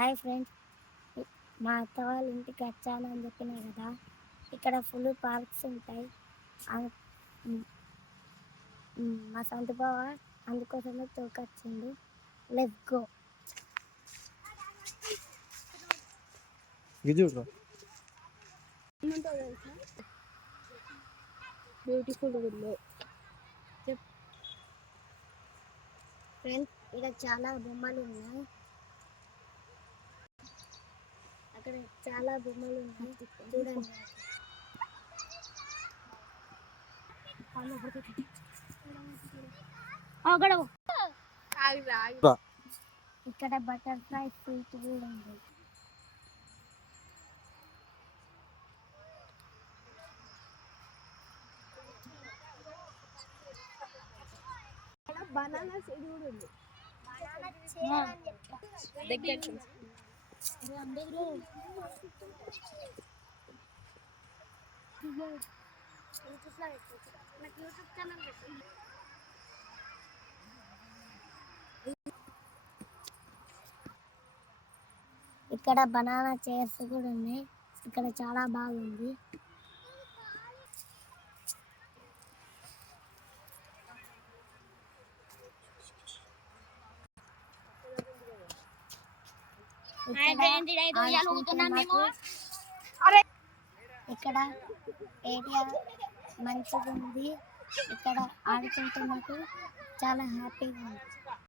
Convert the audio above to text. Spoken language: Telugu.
హాయ్ ఫ్రెండ్స్, మా అత్త వాళ్ళ ఇంటికి వచ్చాను అని చెప్పినా కదా. ఇక్కడ ఫుల్ పార్క్స్ ఉంటాయి. మా సొంత బావ అందుకోసమే తోకొచ్చిండు. Let's go. బ్యూటిఫుల్ ఉంది ఫ్రెండ్స్. ఇక్కడ చాలా బొమ్మలు ఉన్నాయి. అక్కడ చాలా బొమ్మలు ఉన్నాయి, చూడండి. ఇక్కడ బటర్ఫ్లై స్వీట్ కూడా ఉంది. బనానా సీడ్ కూడా ఉంది. ఇక్కడ బనానా చైర్స్ కూడా ఉన్నాయి. ఇక్కడ చాలా బాగుంది. ఇక్కడ ఏరియా మంచిగా ఉంది. ఇక్కడ ఆడుకుంటే మాకు చాలా హ్యాపీగా ఉంది.